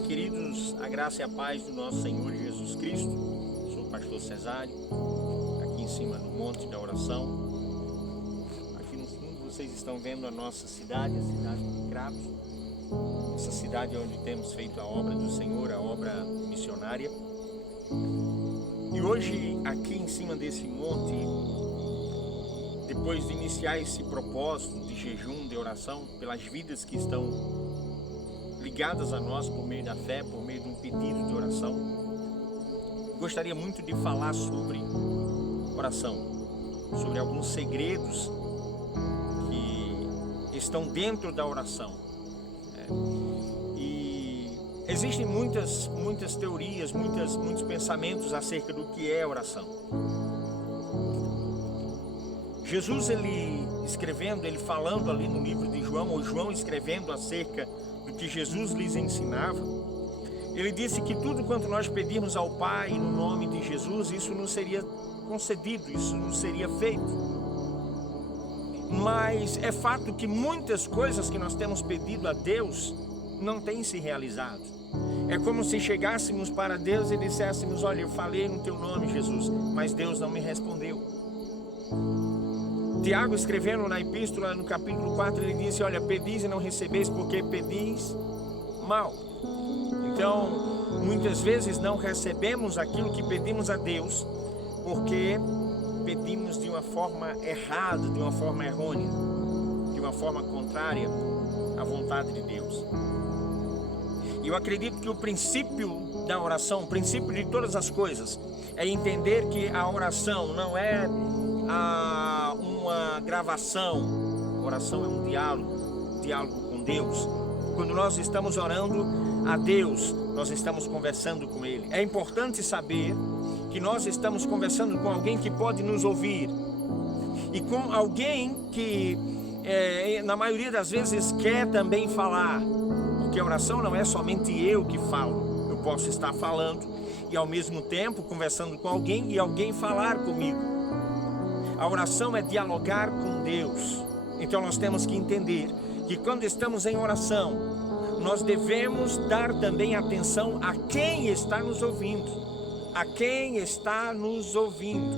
Olá, queridos, a graça e a paz do nosso Senhor Jesus Cristo. Sou o pastor Cesário, aqui em cima do Monte da Oração. Aqui no fundo vocês estão vendo a nossa cidade, a cidade de Cravos. Essa cidade onde temos feito a obra do Senhor, a obra missionária. E hoje, aqui em cima desse monte, depois de iniciar esse propósito de jejum, de oração, pelas vidas que estão ligadas a nós por meio da fé, por meio de um pedido de oração, gostaria muito de falar sobre oração, sobre alguns segredos que estão dentro da oração. E existem muitas teorias, muitos pensamentos acerca do que é oração. Jesus, ele escrevendo, ele falando ali no livro de João, ou João escrevendo acerca do que Jesus lhes ensinava, ele disse que tudo quanto nós pedirmos ao Pai no nome de Jesus, isso não seria concedido, isso não seria feito. Mas é fato que muitas coisas que nós temos pedido a Deus não têm se realizado. É como se chegássemos para Deus e disséssemos: olha, eu falei no teu nome, Jesus, mas Deus não me respondeu. Tiago, escrevendo na epístola, no capítulo 4, ele disse: olha, pedis e não recebeis porque pedis mal. Então, muitas vezes não recebemos aquilo que pedimos a Deus porque pedimos de uma forma errada, de uma forma errônea, de uma forma contrária à vontade de Deus. E eu acredito que o princípio da oração, o princípio de todas as coisas, é entender que a oração não é uma gravação. Oração é um diálogo com Deus. Quando nós estamos orando a Deus, nós estamos conversando com Ele. É importante saber que nós estamos conversando com alguém que pode nos ouvir e com alguém que na maioria das vezes quer também falar, porque a oração não é somente eu que falo. Eu posso estar falando e ao mesmo tempo conversando com alguém e alguém falar comigo. A oração é dialogar com Deus. Então nós temos que entender que quando estamos em oração, nós devemos dar também atenção a quem está nos ouvindo. A quem está nos ouvindo.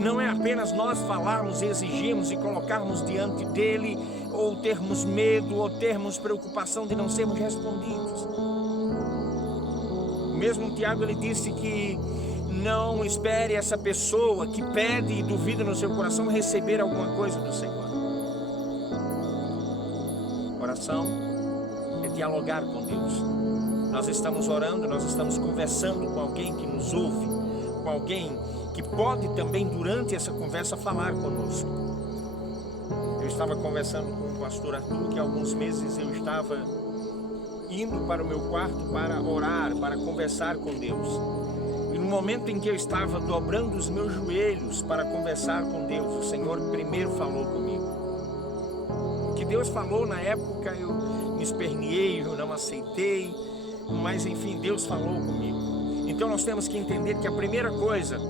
Não é apenas nós falarmos, exigirmos e colocarmos diante dele, ou termos medo, ou termos preocupação de não sermos respondidos. O mesmo Tiago, ele disse que não espere essa pessoa que pede e duvida no seu coração receber alguma coisa do Senhor. Oração é dialogar com Deus. Nós estamos orando, nós estamos conversando com alguém que nos ouve, com alguém que pode também durante essa conversa falar conosco. Eu estava conversando com o pastor Arthur que há alguns meses eu estava indo para o meu quarto para orar, para conversar com Deus. E no momento em que eu estava dobrando os meus joelhos para conversar com Deus, o Senhor primeiro falou comigo. O que Deus falou na época eu me esperneei, eu não aceitei, mas enfim, Deus falou comigo. Então nós temos que entender que a primeira coisa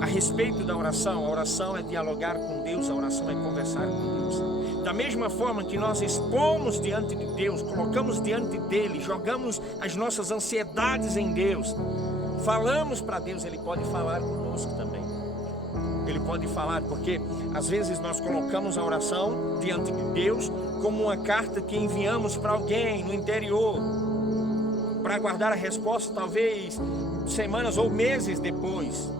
a respeito da oração, a oração é dialogar com Deus, a oração é conversar com Deus. Da mesma forma que nós expomos diante de Deus, colocamos diante dele, jogamos as nossas ansiedades em Deus, falamos para Deus, Ele pode falar conosco também. Ele pode falar, porque às vezes nós colocamos a oração diante de Deus como uma carta que enviamos para alguém no interior, para aguardar a resposta talvez semanas ou meses depois.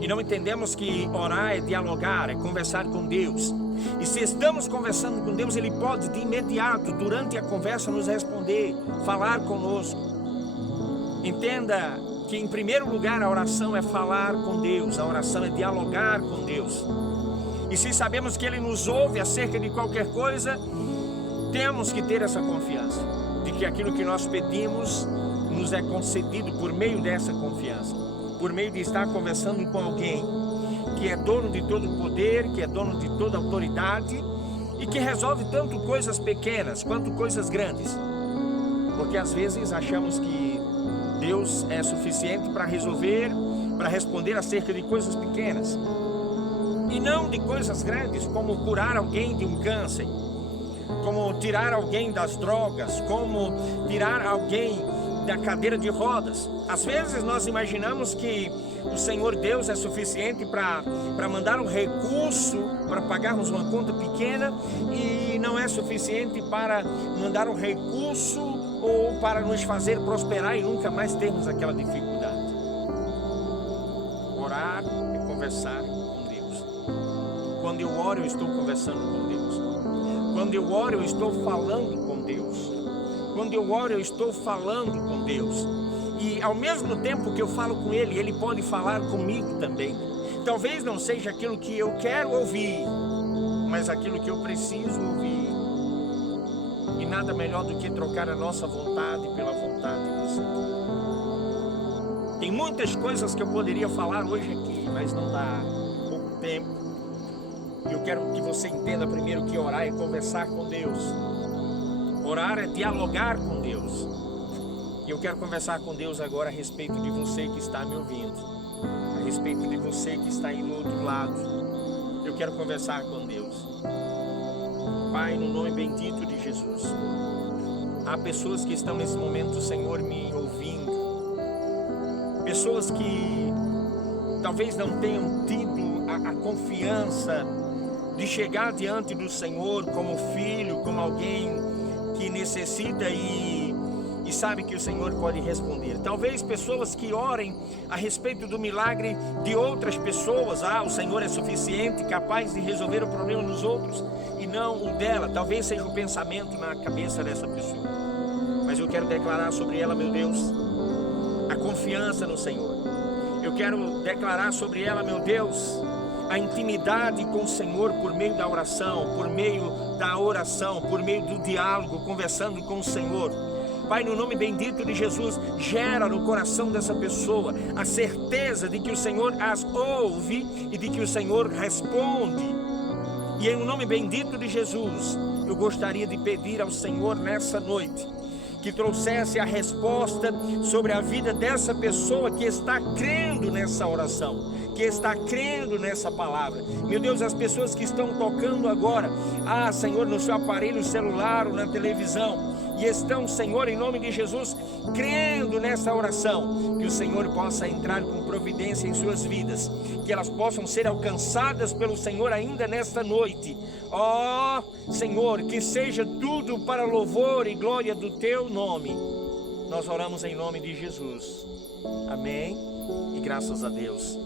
E não entendemos que orar é dialogar, é conversar com Deus. E se estamos conversando com Deus, Ele pode de imediato, durante a conversa, nos responder, falar conosco. Entenda que em primeiro lugar a oração é falar com Deus, a oração é dialogar com Deus. E se sabemos que Ele nos ouve acerca de qualquer coisa, temos que ter essa confiança de que aquilo que nós pedimos nos é concedido por meio dessa confiança, por meio de estar conversando com alguém que é dono de todo o poder, que é dono de toda a autoridade e que resolve tanto coisas pequenas quanto coisas grandes. Porque às vezes achamos que Deus é suficiente para resolver, para responder acerca de coisas pequenas e não de coisas grandes, como curar alguém de um câncer, como tirar alguém das drogas, como tirar alguém da cadeira de rodas. Às vezes nós imaginamos que o Senhor Deus é suficiente para mandar um recurso para pagarmos uma conta pequena, e não é suficiente para mandar um recurso ou para nos fazer prosperar e nunca mais termos aquela dificuldade. Orar é conversar com Deus. Quando eu oro, eu estou conversando com Deus. Quando eu oro, eu estou falando com Deus. Quando eu oro, eu estou falando com Deus. E ao mesmo tempo que eu falo com Ele, Ele pode falar comigo também. Talvez não seja aquilo que eu quero ouvir, mas aquilo que eu preciso ouvir. E nada melhor do que trocar a nossa vontade pela vontade do Senhor. Tem muitas coisas que eu poderia falar hoje aqui, mas não dá, pouco tempo. E eu quero que você entenda primeiro que orar é conversar com Deus. Orar é dialogar com Deus. E eu quero conversar com Deus agora a respeito de você que está me ouvindo, a respeito de você que está aí do outro lado. Eu quero conversar com Deus. Pai, no nome bendito de Jesus, há pessoas que estão nesse momento, Senhor, me ouvindo. Pessoas que talvez não tenham tido a confiança de chegar diante do Senhor como filho, como alguém que necessita e sabe que o Senhor pode responder. Talvez pessoas que orem a respeito do milagre de outras pessoas. O Senhor é suficiente, capaz de resolver o problema dos outros e não o dela. Talvez seja o pensamento na cabeça dessa pessoa. Mas eu quero declarar sobre ela, meu Deus, a confiança no Senhor. Eu quero declarar sobre ela, meu Deus, a intimidade com o Senhor por meio da oração, por meio do diálogo, conversando com o Senhor. Pai, no nome bendito de Jesus, gera no coração dessa pessoa a certeza de que o Senhor as ouve e de que o Senhor responde. E em nome bendito de Jesus, eu gostaria de pedir ao Senhor nessa noite que trouxesse a resposta sobre a vida dessa pessoa que está crendo nessa oração, que está crendo nessa palavra. Meu Deus, as pessoas que estão tocando agora, Senhor, no seu aparelho celular ou na televisão, e estão, Senhor, em nome de Jesus, crendo nessa oração, que o Senhor possa entrar com providência em suas vidas, que elas possam ser alcançadas pelo Senhor ainda nesta noite. Senhor, que seja tudo para louvor e glória do Teu nome. Nós oramos em nome de Jesus. Amém e graças a Deus.